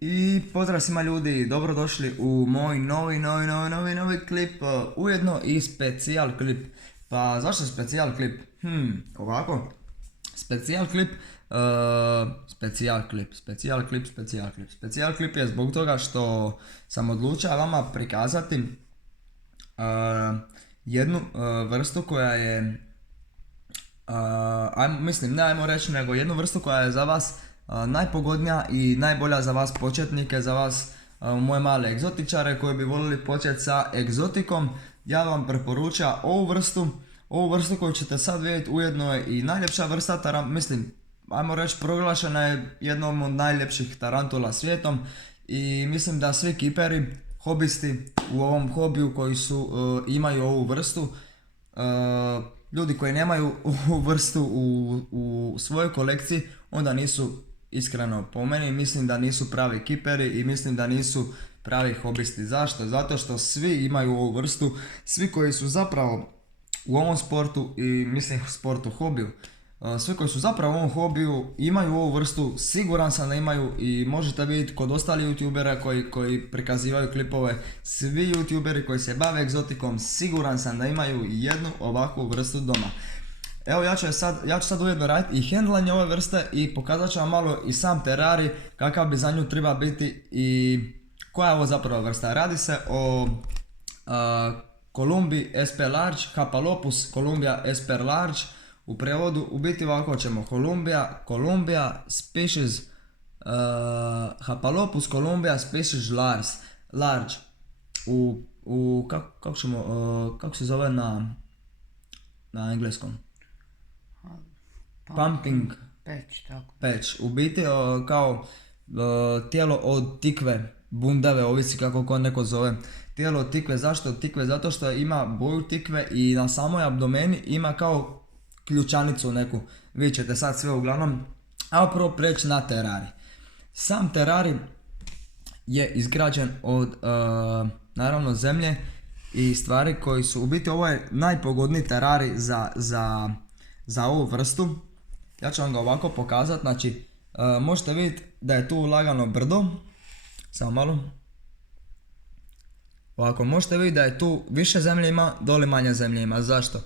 I pozdrav svima ljudi, dobrodošli u moj novi klip, ujedno i specijal klip. Pa zašto specijal klip? Ovako, specijal klip, specijal klip je zbog toga što sam odlučio vama prikazati jednu vrstu koja je, ajmo reći, nego jednu vrstu koja je za vas najpogodnija i najbolja za vas početnike, za vas moje male egzotičare koji bi voljeli početi sa egzotikom. Ja vam preporučam ovu vrstu koju ćete sad vidjeti, ujedno je i najljepša vrsta ajmo reći, proglašena je jednom od najljepših tarantula svijetom i mislim da svi kiperi, hobisti u ovom hobiju koji imaju ovu vrstu, ljudi koji nemaju ovu vrstu u svojoj kolekciji, onda nisu, iskreno po meni, mislim da nisu pravi kiperi i mislim da nisu pravi hobisti. Zašto? Zato što svi imaju ovu vrstu, svi koji su zapravo u ovom sportu i sportu, hobiju, svi koji su zapravo u ovom hobiju imaju ovu vrstu, siguran sam da imaju i možete vidjeti kod ostalih youtubera koji prikazivaju klipove, svi youtuberi koji se bave egzotikom, siguran sam da imaju jednu ovakvu vrstu doma. Evo ja ću sad ujedno raditi i hendlanje ove vrste i pokazat ću vam malo i sam terari, kakav bi za nju treba biti i koja je ovo zapravo vrsta. Radi se o Columbi SP Large, Hapalopus Columbia SP Large. U prevodu u biti ovako ćemo Columbia species, Hapalopus Columbia species large. Kako se zove na engleskom? Pumping patch. U biti kao tijelo od tikve, bundave, ovisi kako ko neko zove. Tijelo od tikve, zašto od tikve? Zato što ima boju tikve i na samoj abdomeni ima kao ključanicu neku. Vi ćete sad sve uglavnom. A prvo preći na terari. Sam terari je izgrađen od naravno zemlje i stvari koji su, u biti ovo je najpogodniji terari za ovu vrstu. Ja ću vam ga ovako pokazati, znači možete vidjeti da je tu lagano brdo, samo malo. Ovako, možete vidjeti da je tu više zemlje ima, dole manje zemlje ima. Zašto?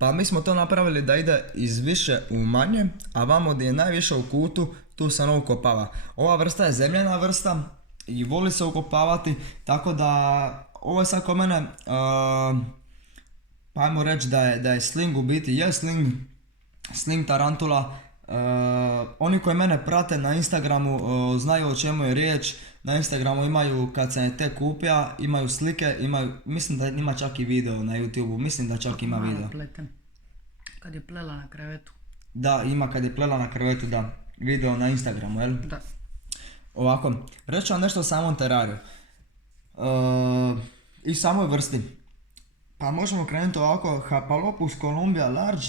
Pa mi smo to napravili da ide iz više u manje, a vamo gdje je najviše u kutu, tu se ono ukopava. Ova vrsta je zemljena vrsta i voli se ukopavati, tako da ovo je sad kod mene, pa ajmo reći da je sling, u biti je sling tarantula. Oni koji mene prate na Instagramu znaju o čemu je riječ. Na Instagramu imaju, kad se te kupija, imaju slike, mislim da ima čak i video na YouTubeu, mislim da čak ima video. Kad je plela na krevetu. Da, ima kad je plela na krevetu, da. Video na Instagramu, jel? Da. Ovako, reću vam nešto o samom terariju. I samoj vrsti. Pa možemo krenuti ovako, Hapalopus Columbia Large.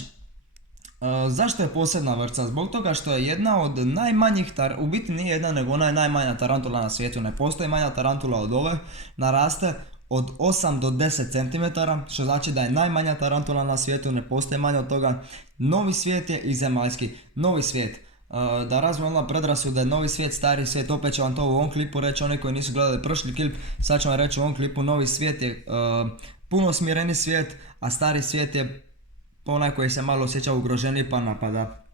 Zašto je posebna vrsta? Zbog toga što je jedna od najmanjih, u biti nije jedna nego ona je najmanja tarantula na svijetu. Ne postoji manja tarantula od ove. Naraste od 8 do 10 cm, što znači da je najmanja tarantula na svijetu, ne postoji manja od toga. Novi svijet je i zemaljski. Novi svijet. Da razvijemo predrasude, novi svijet, stari svijet, opet ću vam to u ovom klipu reći, oni koji nisu gledali prošli klip, sad ću vam reći u ovom klipu, novi svijet je puno smireni svijet, a stari svijet je onaj koji se malo osjeća ugroženiji pa napada.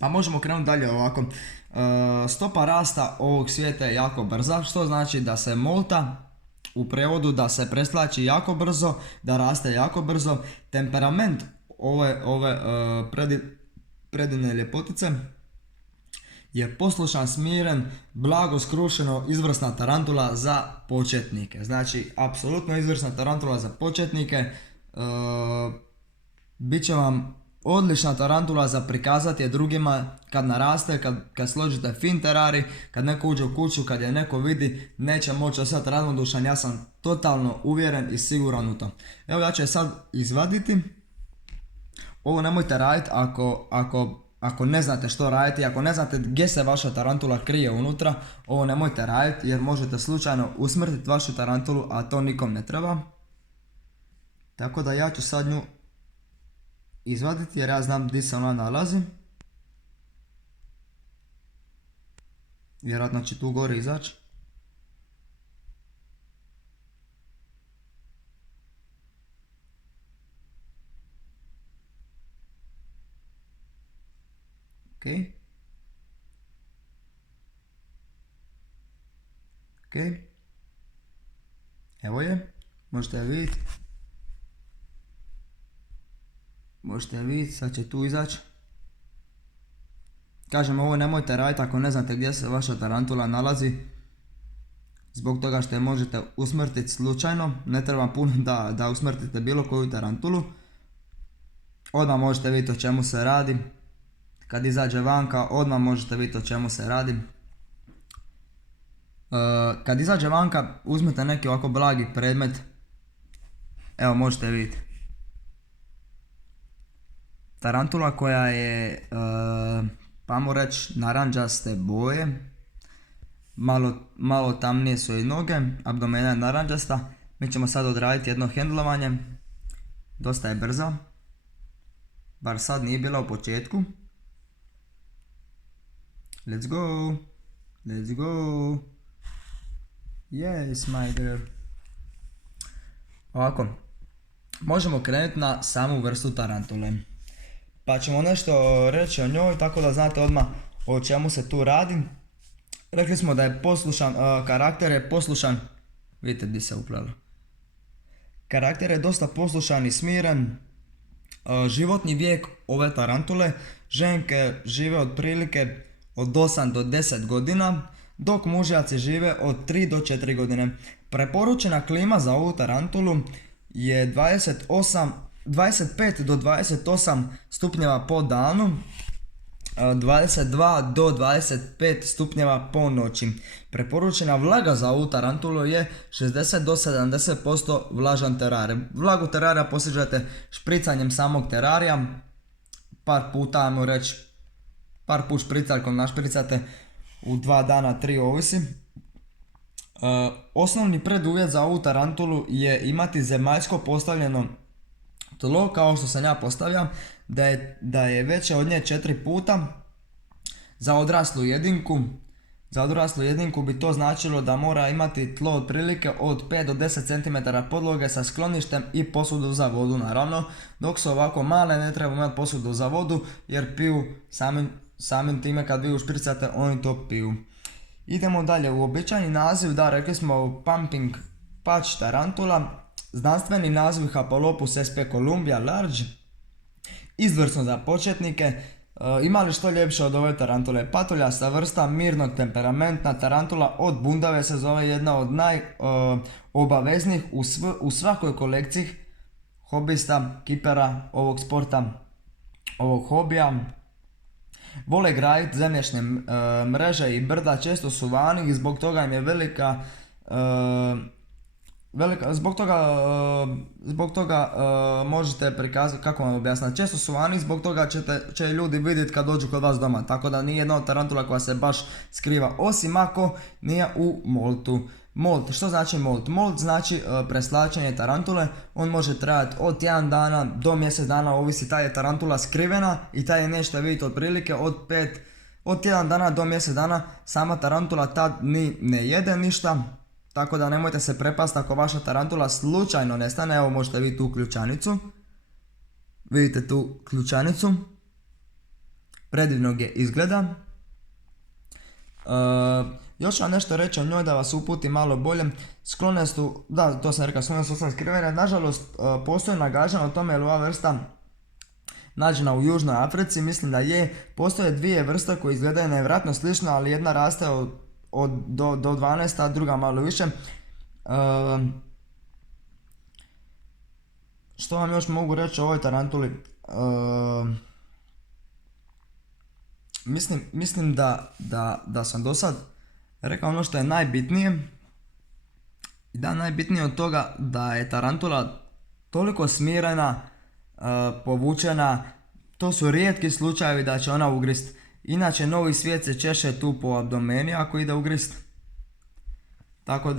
Pa možemo krenuti dalje ovako. Stopa rasta ovog svijeta je jako brza, što znači da se molta, u prevodu da se preslači jako brzo, da raste jako brzo. Temperament ove predivne ljepotice je poslušan, smiren, blago skrušeno, izvrsna tarantula za početnike. Znači, apsolutno izvrsna tarantula za početnike. Biće vam odlična tarantula za prikazati je drugima kad naraste, kad složite fin terari, kad neko uđe u kuću, kad je neko vidi, neće moći ostati ravnodušan. Ja sam totalno uvjeren i siguran u to. Evo ja ću je sad izvaditi. Ovo nemojte raditi ako ne znate što raditi, ako ne znate gdje se vaša tarantula krije unutra, ovo nemojte raditi jer možete slučajno usmrtiti vašu tarantulu, a to nikom ne treba. Tako da ja ću sad nju izvaditi jer ja znam gdje se ona nalazi. Vjerojatno će tu gore izaći. Ok. Evo je. Možete je vidjeti. Možete je vidjeti, sad će tu izaći. Kažem, ovo nemojte raditi ako ne znate gdje se vaša tarantula nalazi. Zbog toga što je možete usmrtiti slučajno. Ne treba puno da usmrtite bilo koju tarantulu. Odmah možete vidjeti o čemu se radi. Kad izađe vanka, odmah možete vidjeti o čemu se radi. Kad izađe vanka, uzmite neki ovako blagi predmet. Evo, možete vidjeti. Tarantula koja je, pa ajmo reći, naranđaste boje. Malo tamnije su i noge, abdomena je naranđasta. Mi ćemo sad odraditi jedno hendlovanje. Dosta je brzo. Bar sad nije bila u početku. Let's go. Let's go. Yes, my girl. Ovako. Možemo krenuti na samu vrstu tarantule. Pa ćemo nešto reći o njoj, tako da znate odmah o čemu se tu radi. Rekli smo da je poslušan, karakter je poslušan. Vidite gdje se uplelo. Karakter je dosta poslušan i smiren. Životni vijek ove tarantule, ženke žive otprilike od 8 do 10 godina, dok mužjaci žive od 3 do 4 godine. Preporučena klima za ovu tarantulu je 25 do 28 stupnjeva po danu, 22 do 25 stupnjeva po noći. Preporučena vlaga za ovu tarantulu je 60 do 70% vlažan terarij. Vlagu terarija postižete špricanjem samog terarija. Par puta, ajmo reći, par put špricaljkom našpricate, u 2 dana, 3 ovisi. Osnovni preduvjet za ovu tarantulu je imati zemaljsko postavljeno tlo, kao što sam ja postavljam, da je veće od nje 4 puta. Za odraslu jedinku bi to značilo da mora imati tlo otprilike od 5 do 10 cm podloge sa skloništem i posudu za vodu naravno. Dok su ovako male ne treba imati posudu za vodu jer piju samim time kad vi ušpricate oni to piju. Idemo dalje, uobičajeni naziv, da, rekli smo pumping patch tarantula. Znanstveni naziv Hapalopus sp. Columbia large. Izvrsno za početnike. Ima li što ljepše od ove tarantule? Patuljasta vrsta, mirnog temperamentna tarantula od bundave se zove, jedna od najobaveznijih u svakoj kolekciji hobista, kipera ovog sporta, ovog hobija. Vole graditi zemljišne mreže i brda, često su vani i zbog toga im je zbog toga možete prikazati, kako vam objasniti, često su vani, zbog toga će ljudi vidjeti kad dođu kod vas doma, tako da nije jedna od tarantula koja se baš skriva, osim ako nije u moltu. Molt, što znači molt? Molt znači preslačenje tarantule, on može trajati od 1 dana do mjesec dana, ovisi, ta je tarantula skrivena i taj je nešto vidite otprilike od 1 dana do mjesec dana, sama tarantula tad ne jede ništa. Tako da nemojte se prepasti ako vaša tarantula slučajno nestane. Evo možete vidjeti tu ključanicu. Vidite tu ključanicu. Predivnog je izgleda. Još vam nešto reći o njoj da vas uputi malo bolje. Sklone su, da, to sam rekao, sklone su skrivene. Nažalost, postoji nagađano o tome jer ova vrsta nađena u Južnoj Africi. Mislim da je. Postoje 2 vrste koje izgledaju nevjerojatno slično, ali jedna raste do 12, a druga malo više. Što vam još mogu reći o ovoj tarantuli? Mislim da sam do sad rekao ono što je najbitnije. I da, najbitnije od toga da je tarantula toliko smirena, povučena. To su rijetki slučajevi da će ona ugrist. Inače, novi svijet se češe tu po abdomeni ako ide ugrist. Tako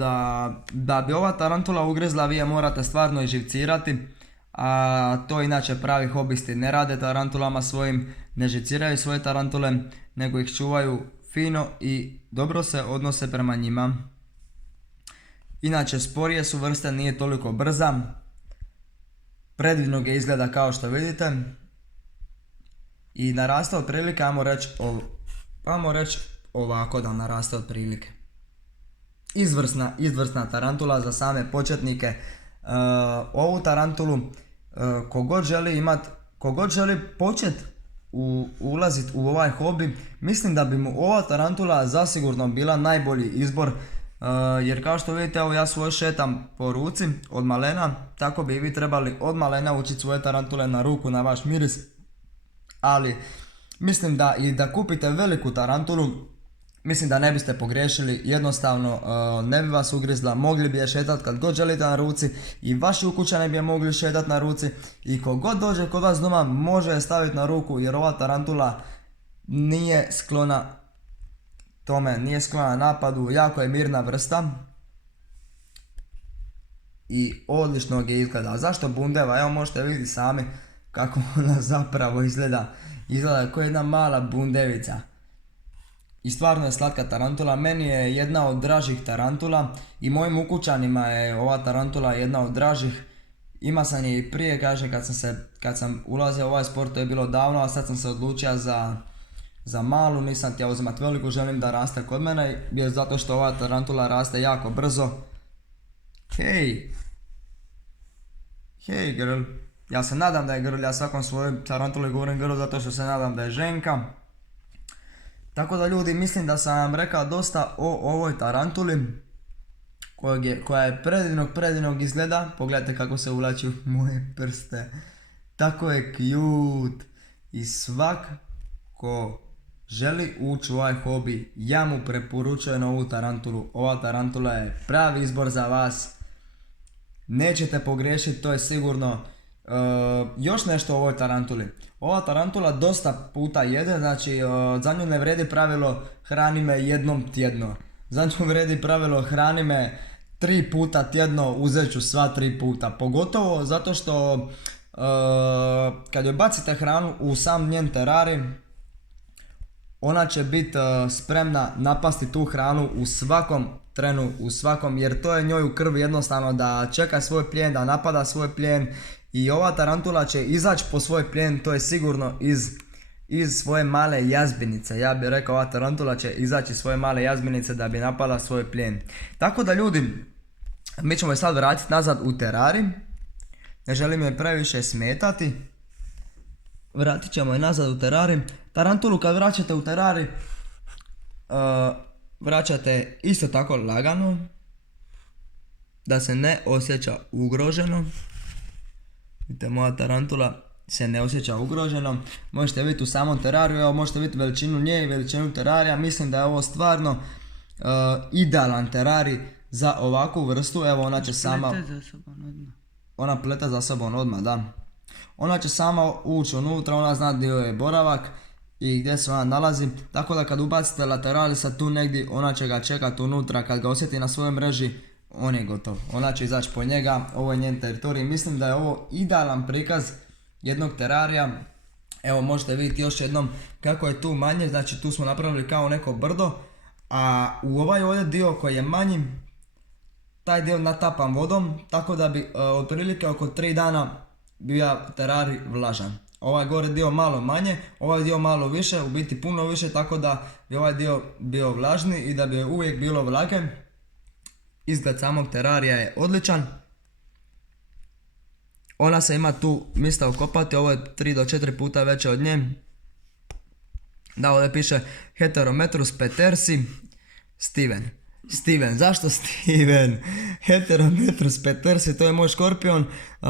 da bi ova tarantula ugrizla, vi je morate stvarno iživcirati. A to inače pravi hobisti ne rade tarantulama svojim, ne živciraju svoje tarantule, nego ih čuvaju fino i dobro se odnose prema njima. Inače, sporije su vrste, nije toliko brza. Predivnog je izgleda kao što vidite. I naraste otprilike, ajmo reći ovako da naraste otprilike. izvrsna tarantula za same početnike. Ovu tarantulu kogod želi početi ulaziti u ovaj hobi, mislim da bi mu ova tarantula zasigurno bila najbolji izbor. Jer kao što vidite, evo ja svoj šetam po ruci od malena, tako bi i vi trebali od malena učiti svoje tarantule na ruku, na vaš miris. Ali mislim da i da kupite veliku tarantulu, mislim da ne biste pogriješili, jednostavno ne bi vas ugrizla, mogli bi je šetati kad god želite na ruci i vaši ukućani bi je mogli šetati na ruci i kogod dođe kod vas doma može je staviti na ruku, jer ova tarantula nije sklona tome, nije sklona napadu, jako je mirna vrsta i odličnog je izgleda. Zašto bundeva? Evo možete vidjeti sami kako ona zapravo izgleda kao jedna mala bundevica. I stvarno je slatka tarantula, meni je jedna od dražih tarantula i mojim ukućanima je ova tarantula jedna od dražih. Ima sam je i prije, kaže, kad sam ulazio u ovaj sport, to je bilo davno, a sad sam se odlučio za malu, nisam htio uzimati veliku, želim da raste kod mene, jer zato što ova tarantula raste jako brzo. Hej girl, ja se nadam da je girl, ja svakom svojoj tarantuli govorim girl zato što se nadam da je ženka. Tako da ljudi, mislim da sam vam rekao dosta o ovoj tarantuli koja je predivnog izgleda. Pogledajte kako se uvlači u moje prste. Tako je cute. I svak ko želi ući u ovaj hobi, ja mu preporučujem ovu tarantulu. Ova tarantula je pravi izbor za vas. Nećete pogriješiti, to je sigurno. Još nešto o ovoj tarantuli. Ova tarantula dosta puta jede, znači za nju ne vredi pravilo hrani me jednom tjedno. Za nju vredi pravilo hrani me 3 puta tjedno, uzet ću sva 3 puta. Pogotovo zato što kad joj bacite hranu u sam njen terari, ona će biti spremna napasti tu hranu u svakom trenu, jer to je njoj u krvi jednostavno da čeka svoj plijen, da napada svoj plijen. I ova tarantula će izaći po svoj plijen, to je sigurno iz svoje male jazbinice. Ja bih rekao, ova tarantula će izaći iz svoje male jazbinice da bi napala svoj plijen. Tako da ljudi, mi ćemo je sad vratiti nazad u terari. Ne želim je previše smetati. Vratit ćemo je nazad u terari. Tarantulu kad vraćate u terari, vraćate isto tako lagano, da se ne osjeća ugroženo. Vidite, moja tarantula se ne osjeća ugroženo. Možete vidjeti u samom terariju, evo možete vidjeti veličinu nje i veličinu terarija. Mislim da je ovo stvarno idealan terarij za ovakvu vrstu. Evo ona će sama... Ona plete za sobom odmah, da. Ona će sama ući unutra, ona zna gdje je boravak i gdje se ona nalazi. Tako da kad ubacite lateralisa tu negdje, ona će ga čekati unutra. Kad ga osjeti na svojoj mreži, on je gotov. Ona će izaći po njega, ovo je njen teritorij. Mislim da je ovo idealan prikaz jednog terarija. Evo možete vidjeti još jednom kako je tu manje, znači tu smo napravili kao neko brdo, a u ovaj ovdje dio koji je manji, taj dio natapam vodom, tako da bi otprilike oko 3 dana bio terarij vlažan. Ovaj gore dio malo manje, ovaj dio malo više, u biti puno više, tako da bi ovaj dio bio vlažni i da bi uvijek bilo vlage. Izgled samog terarija je odličan. Ona se ima tu mjesta okopati, ovo je 3 do 4 puta veće od nje. Da, ovdje piše Heterometrus petersi Steven. Steven, zašto Steven? Heterometrus petersi, to je moj škorpion.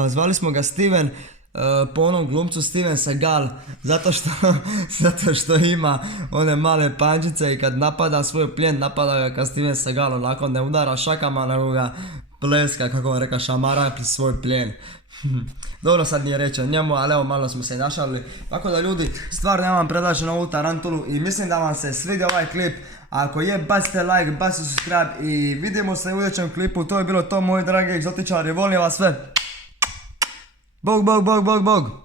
Zvali smo ga Steven po onom glumcu Steven Seagal, zato što ima one male pančice i kad napada svoj plijen, napada ga kao Steven Seagal, onako ne udara šakama, nego ga pleska, kako vam reka, šamara svoj plijen. Dobro, sad nije reći o njemu, ali evo malo smo se našali. Tako da ljudi, stvarno ja vam predlažem ovu tarantulu i mislim da vam se svidio ovaj klip. Ako je, bacite like, bacite subscribe i vidimo se u idućem klipu. To je bilo to, moji dragi egzotičari, volim vas sve. Bog, bog, bog, bog, bog.